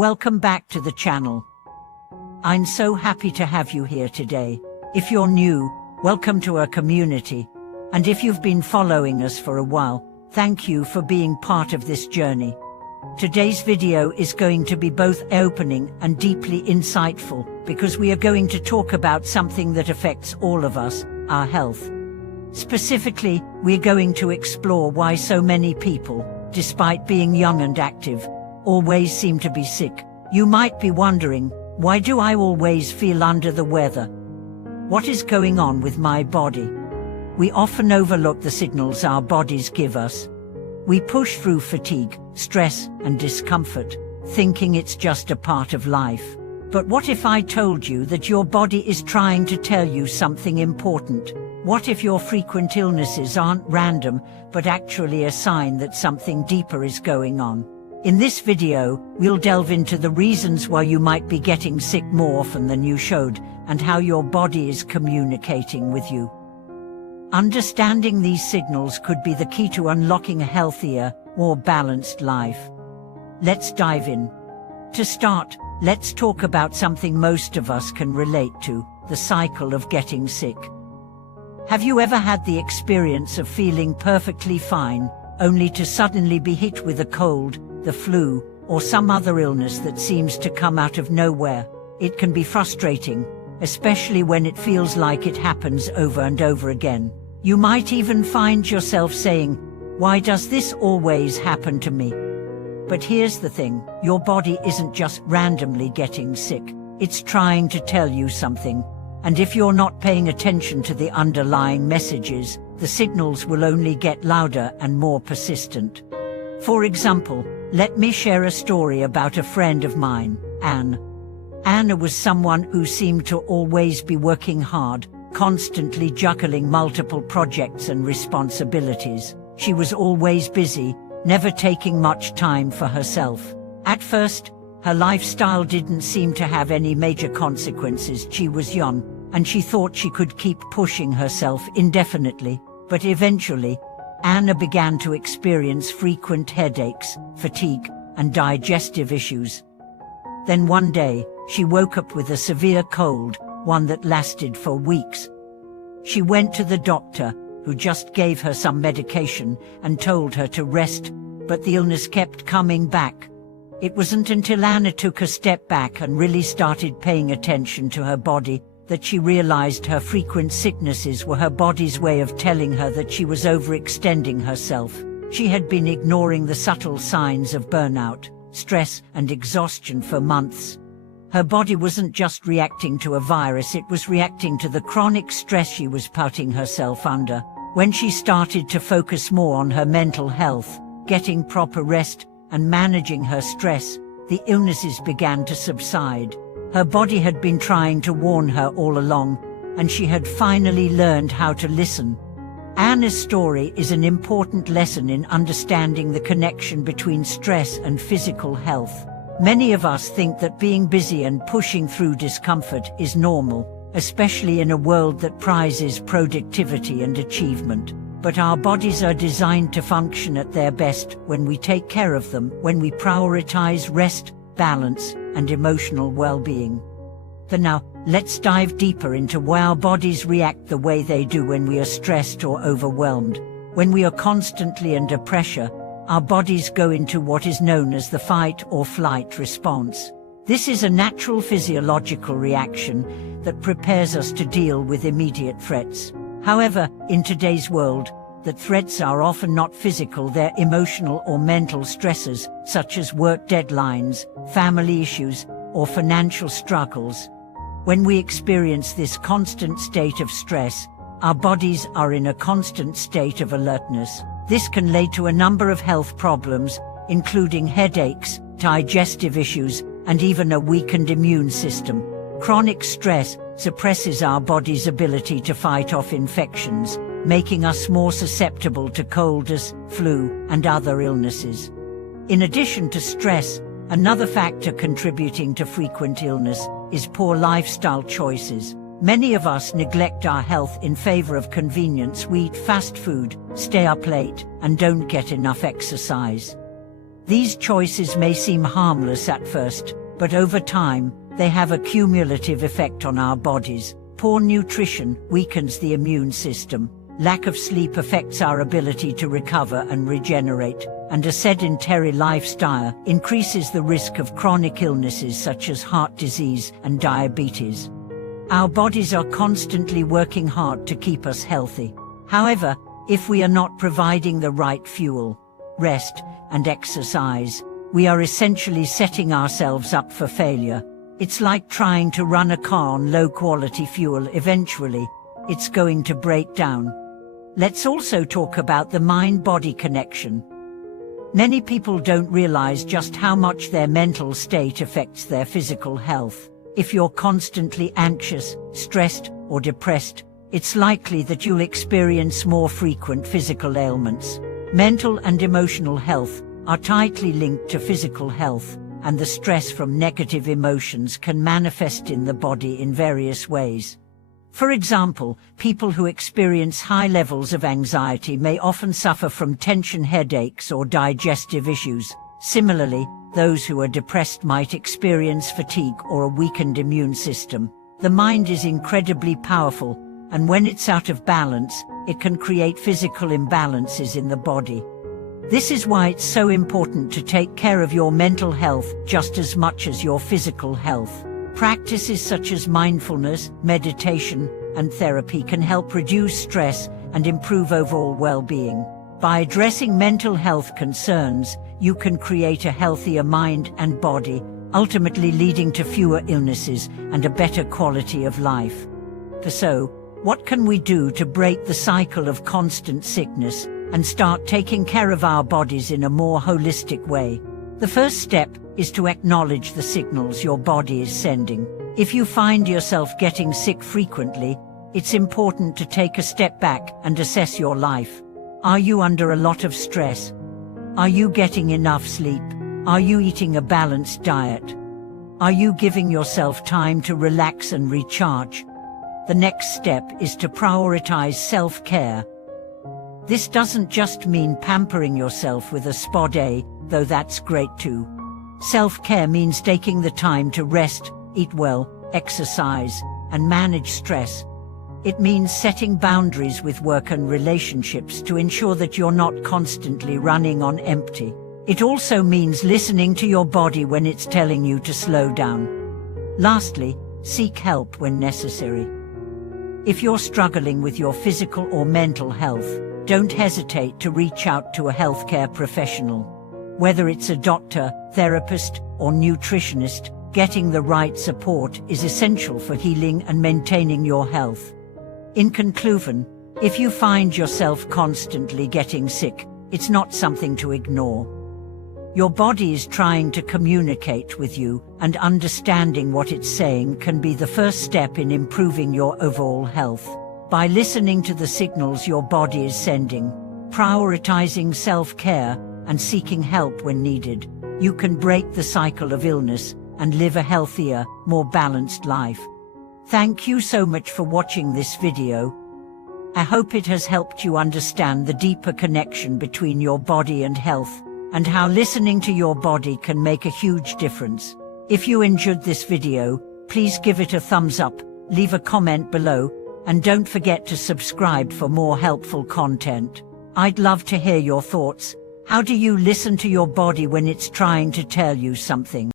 Welcome back to the channel. I'm so happy to have you here today. If you're new, welcome to our community. And if you've been following us for a while, thank you for being part of this journey. Today's video is going to be both eye-opening and deeply insightful, because we are going to talk about something that affects all of us, our health. Specifically, we're going to explore why so many people, despite being young and active, always seem to be sick. You might be wondering, why do I always feel under the weather? What is going on with my body? We often overlook the signals our bodies give us. We push through fatigue, stress, and discomfort, thinking it's just a part of life. But what if I told you that your body is trying to tell you something important? What if your frequent illnesses aren't random, but actually a sign that something deeper is going on? In this video, we'll delve into the reasons why you might be getting sick more often than you should, and how your body is communicating with you. Understanding these signals could be the key to unlocking a healthier, more balanced life. Let's dive in. To start, let's talk about something most of us can relate to: the cycle of getting sick. Have you ever had the experience of feeling perfectly fine, only to suddenly be hit with a cold, the flu, or some other illness that seems to come out of nowhere? It can be frustrating, especially when it feels like it happens over and over again. You might even find yourself saying, "Why does this always happen to me?" But here's the thing, your body isn't just randomly getting sick. It's trying to tell you something. And if you're not paying attention to the underlying messages, the signals will only get louder and more persistent. For example, let me share a story about a friend of mine, Anne. Anna was someone who seemed to always be working hard, constantly juggling multiple projects and responsibilities. She was always busy, never taking much time for herself. At first, her lifestyle didn't seem to have any major consequences. She was young, and she thought she could keep pushing herself indefinitely. But eventually, Anna began to experience frequent headaches, fatigue, and digestive issues. Then one day, she woke up with a severe cold, one that lasted for weeks. She went to the doctor, who just gave her some medication and told her to rest, but the illness kept coming back. It wasn't until Anna took a step back and really started paying attention to her body that she realized her frequent sicknesses were her body's way of telling her that she was overextending herself. She had been ignoring the subtle signs of burnout, stress, and exhaustion for months. Her body wasn't just reacting to a virus, it was reacting to the chronic stress she was putting herself under. When she started to focus more on her mental health, getting proper rest, and managing her stress, the illnesses began to subside. Her body had been trying to warn her all along, and she had finally learned how to listen. Anna's story is an important lesson in understanding the connection between stress and physical health. Many of us think that being busy and pushing through discomfort is normal, especially in a world that prizes productivity and achievement. But our bodies are designed to function at their best when we take care of them, when we prioritize rest, balance, and emotional well-being. But now, let's dive deeper into why our bodies react the way they do when we are stressed or overwhelmed. When we are constantly under pressure, our bodies go into what is known as the fight or flight response. This is a natural physiological reaction that prepares us to deal with immediate threats. However, in today's world, the threats are often not physical, they're emotional or mental stressors, such as work deadlines, family issues, or financial struggles. When we experience this constant state of stress, our bodies are in a constant state of alertness. This can lead to a number of health problems, including headaches, digestive issues, and even a weakened immune system. Chronic stress suppresses our body's ability to fight off infections, making us more susceptible to colds, flu, and other illnesses. In addition to stress, another factor contributing to frequent illness is poor lifestyle choices. Many of us neglect our health in favor of convenience. We eat fast food, stay up late, and don't get enough exercise. These choices may seem harmless at first, but over time, they have a cumulative effect on our bodies. Poor nutrition weakens the immune system. Lack of sleep affects our ability to recover and regenerate, and a sedentary lifestyle increases the risk of chronic illnesses such as heart disease and diabetes. Our bodies are constantly working hard to keep us healthy. However, if we are not providing the right fuel, rest, and exercise, we are essentially setting ourselves up for failure. It's like trying to run a car on low-quality fuel. Eventually, it's going to break down. Let's also talk about the mind-body connection. Many people don't realize just how much their mental state affects their physical health. If you're constantly anxious, stressed, or depressed, it's likely that you'll experience more frequent physical ailments. Mental and emotional health are tightly linked to physical health, and the stress from negative emotions can manifest in the body in various ways. For example, people who experience high levels of anxiety may often suffer from tension headaches or digestive issues. Similarly, those who are depressed might experience fatigue or a weakened immune system. The mind is incredibly powerful, and when it's out of balance, it can create physical imbalances in the body. This is why it's so important to take care of your mental health just as much as your physical health. Practices such as mindfulness, meditation, and therapy can help reduce stress and improve overall well-being. By addressing mental health concerns, you can create a healthier mind and body, ultimately leading to fewer illnesses and a better quality of life. So, what can we do to break the cycle of constant sickness and start taking care of our bodies in a more holistic way? The first step is to acknowledge the signals your body is sending. If you find yourself getting sick frequently, it's important to take a step back and assess your life. Are you under a lot of stress? Are you getting enough sleep? Are you eating a balanced diet? Are you giving yourself time to relax and recharge? The next step is to prioritize self-care. This doesn't just mean pampering yourself with a spa day, though that's great too. Self-care means taking the time to rest, eat well, exercise, and manage stress. It means setting boundaries with work and relationships to ensure that you're not constantly running on empty. It also means listening to your body when it's telling you to slow down. Lastly, seek help when necessary. If you're struggling with your physical or mental health, don't hesitate to reach out to a healthcare professional. Whether it's a doctor, therapist, or nutritionist, getting the right support is essential for healing and maintaining your health. In conclusion, if you find yourself constantly getting sick, it's not something to ignore. Your body is trying to communicate with you, and understanding what it's saying can be the first step in improving your overall health. By listening to the signals your body is sending, prioritizing self-care, and seeking help when needed, you can break the cycle of illness and live a healthier, more balanced life. Thank you so much for watching this video. I hope it has helped you understand the deeper connection between your body and health, and how listening to your body can make a huge difference. If you enjoyed this video, please give it a thumbs up, leave a comment below, and don't forget to subscribe for more helpful content. I'd love to hear your thoughts. How do you listen to your body when it's trying to tell you something?